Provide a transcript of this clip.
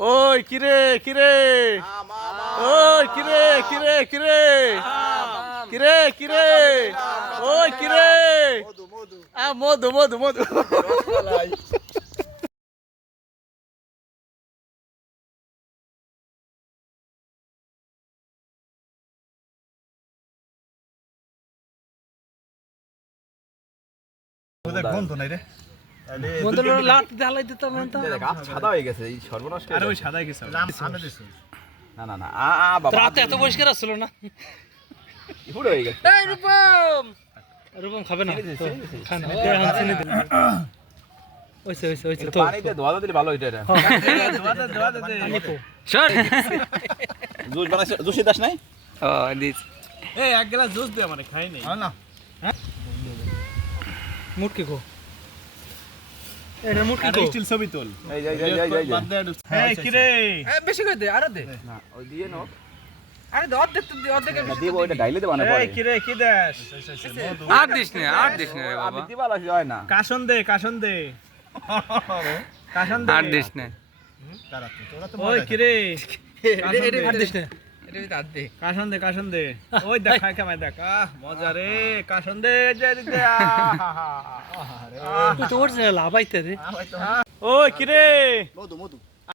ওই কিরে কিরে ওই কিরে কিরে কিরে কিরে কিরে ওই কিরে মধু মধু মধু গন্ধ নাই রে বন্ধুরা লাট ঢালাই দিতাম না তো গাছ সাদা হয়ে গেছে এই সর্বনাশ করে আরে ওই সাদা গেছে না না না বাবা রাতে এত পরিষ্কার ছিল না পুরো হয়ে গেছে এই রূপম রূপম খাবে না খান এটা হানছিনি দিন ওইছে ওইছে ওইছে তো পানিতে ধোয়া দিলে ভালো হইতো এটা দোয়া দে নিপো সর জুস বানাইছ জুসি দাস নাই ও দিস এই এক গ্লাস জুস দে আমারে খাই নাই না মুটকি কো এটা মুটকি কো স্টিল ছবি তোল এই যাই যাই যাই যাই এই কিরে বেশি করে দে আরে দে না ওই দিয়ে নো আরে দে অর্ধেক তো অর্ধেক না দিব ওইটা ডাইলে দেব না পরে এই কিরে কি দেস আর দিস না রে বাবা আমি দিবালা হয় না কাশন দে কাশন দে কাশন দে আর দিস না ওই কিরে আর দিস না কাশন দে কাশন দে ওই দেখ খাই খামাই দেখ মজা রে কাশন দে জয় দে তুই তো ওর লাভাইতে রে ওই কিরে মধু মধু